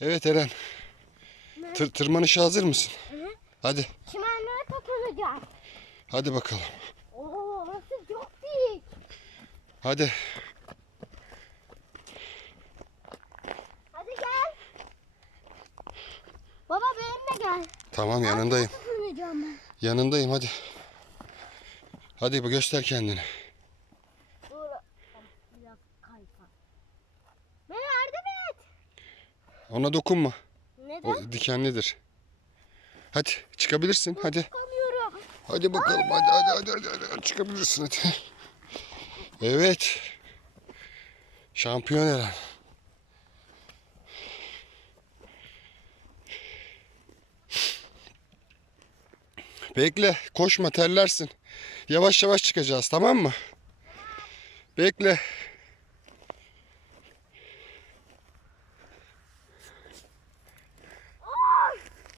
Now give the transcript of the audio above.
Evet Eren. Tır, tırmanışa hazır mısın? Hı. Hadi. Çimenlere takılacağız. Hadi bakalım. Oo nasıl çok büyük. Hadi. Hadi gel. Baba benimle gel. Tamam yanındayım. Takılacağım ben. Yanındayım hadi. Hadi bu göster kendini. Dur. Biraz kayfa. Ona dokunma. Neden? O dikenlidir. Hadi çıkabilirsin hadi. Çıkamıyorum. Hadi bakalım hadi hadi hadi hadi, hadi. çıkabilirsin hadi. Evet. Şampiyon Eren. Bekle koşma terlersin. Yavaş yavaş çıkacağız tamam mı? Bekle.